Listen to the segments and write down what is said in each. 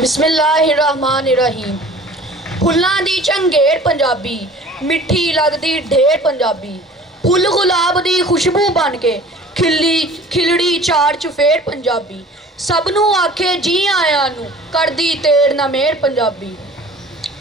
बिस्मिल्लाहिर्रहमानिर्रहीम। फुल्लां दी चंगेड़ पंजाबी, मिठी लगदी ढेर पंजाबी। फुल गुलाब दी खुशबू बन के खिलड़ी चार चफेर पंजाबी। सबनू आखे जी आया नू करदी तेड़ ना मेड़ पंजाबी।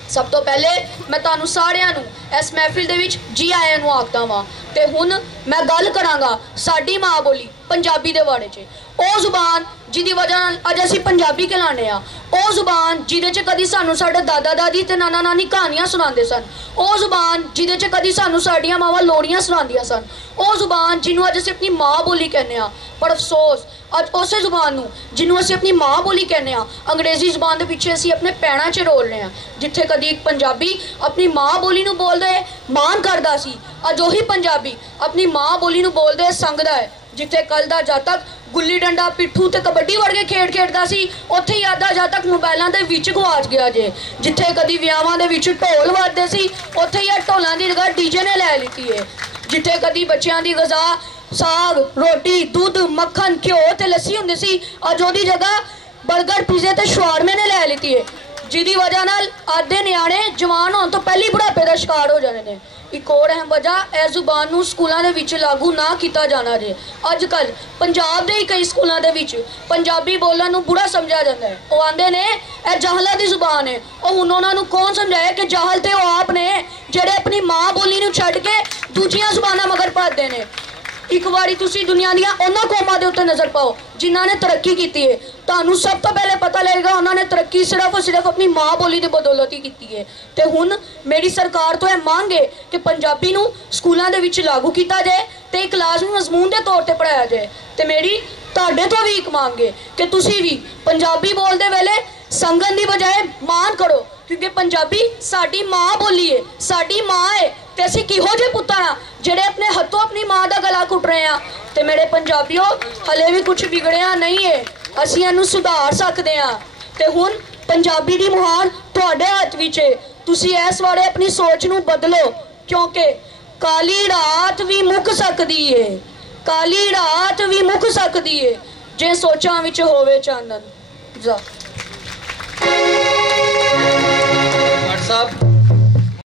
सब तो पहले मैं तुहानू सारिਆਂ ਨੂੰ इस महफिल दे विच जी आया नू आखदा वां ते हुण मैं गल करांगा साडी माँ बोली पंजाबी दे बारे च। ਉਹ ਜ਼ੁਬਾਨ ਜਿਹਦੀ ਵਜ੍ਹਾ ਨਾਲ ਅੱਜ ਅਸੀਂ ਪੰਜਾਬੀ ਕਹਿਲਾਉਂਦੇ ਆ, ਉਹ ਜ਼ੁਬਾਨ ਜਿਹਦੇ 'ਚ ਕਦੀ ਸਾਨੂੰ ਸਾਡੇ ਦਾਦਾ ਦਾਦੀ ਤੇ ਨਾਨਾ ਨਾਨੀ ਕਹਾਣੀਆਂ ਸੁਣਾਉਂਦੇ ਸਨ, ਉਹ ਜ਼ੁਬਾਨ ਜਿਹਦੇ 'ਚ ਕਦੀ ਸਾਨੂੰ ਸਾਡੀਆਂ ਮਾਵਾਂ ਲੋਰੀਆਂ ਸੁਣਾਉਂਦੀਆਂ ਸਨ, ਉਹ ਜ਼ੁਬਾਨ ਜਿਹਨੂੰ ਅੱਜ ਅਸੀਂ ਆਪਣੀ ਮਾਂ ਬੋਲੀ ਕਹਿੰਦੇ ਆ। ਪਰ ਅਫਸੋਸ ਅੱਜ ਉਸੇ ਜ਼ੁਬਾਨ ਨੂੰ ਜਿਹਨੂੰ ਅਸੀਂ ਆਪਣੀ ਮਾਂ ਬੋਲੀ ਕਹਿੰਦੇ ਆ, ਅੰਗਰੇਜ਼ੀ ਜ਼ੁਬਾਨ ਦੇ ਪਿੱਛੇ ਅਸੀਂ ਆਪਣੇ ਪੈਰਾਂ 'ਚ ਰੋਲ ਰਹੇ ਆ। ਜਿੱਥੇ ਕਦੀ ਇੱਕ ਪੰਜਾਬੀ ਆਪਣੀ ਮਾਂ ਬੋਲੀ ਨੂੰ ਬੋਲਦੇ ਮਾਣ ਕਰਦਾ ਸੀ, ਅੱਜ ਉਹੀ ਪੰਜਾਬੀ ਆਪਣੀ ਮਾਂ ਬੋਲੀ ਨੂੰ ਬੋਲਦੇ ਸੰਗਦਾ ਹੈ। जिथे कल का जद तक गुल्ली डंडा पिट्ठू ते कबड्डी वर्गे खेड खेडदा सी, उत्थे ही अद्धा जद तक मोबाइलों के विच गवाच गया जे। जिथे कदी विआहां दे विच ढोल वजदे सी, उत्थे ही ढोलां दी जगह डीजे ने लै लीती है। जिथे कदी बच्चों की गज़ा साग रोटी दुध मक्खन घ्यो ते लस्सी हुंदी सी, अज ओहदी जगह बर्गर पिज़्ज़े ते शवारमे ने लै लीती है। जिहदी वजह नाल अज दे न्याणे जवान होण तो पहली बुढ़ापे का शिकार हो जाने ने। एक और अहम वजह इस जुबान नूं स्कूलों के विच लागू ना किया जाना जे। अजकल पंजाब के कई स्कूलों के विच पंजाबी बोलण नूं बुरा समझा जाता है। वो आंदे ने यह जाहला की जुबान है। और हुण उन्हां नूं कौन समझाए कि जाहल तो वो आप ने जिहड़े अपनी माँ बोली नूं छड्ड के दूजियां जुबानां मगर भजदे ने। एक बारी तुसी दुनिया दियां उन्हां कौमां दे उत्ते नज़र पाओ जिन्हां ने तरक्की की है, तुहानूं सब तो पहले पता लगेगा उन्होंने तरक्की सिर्फ और सिर्फ अपनी माँ बोली की बदौलत ही की है। तो हुण मेरी सरकार तो यह मांग है कि पंजाबी नूं स्कूलों के विच लागू किया जाए तो एक लाजमी मजमून के तौर पर पढ़ाया जाए। तो मेरी तुहाडे तो भी एक मांग है कि तुसी भी पंजाबी बोलते वेले संगन की बजाय मान करो, क्योंकि पंजाबी साडी माँ बोली है, साडी माँ है। तो असीं किहो जे पुत्तर हाँ जिहड़े अपने हथों अपनी माँ का गला घुट रहे हैं। तो मेरे पंजाबियों हले भी कुछ बिगड़िया नहीं है, असीं इहनूं सुधार सकते हैं। तो हुण पंजाबी की मुहार तुहाडे हत्थ विच है, तुसीं इस बारे अपनी सोच नूं बदलो, क्योंकि काली रात भी मुक सकती है, काली रात भी मुक सकती है जे सोचां विच होवे चानन। साहब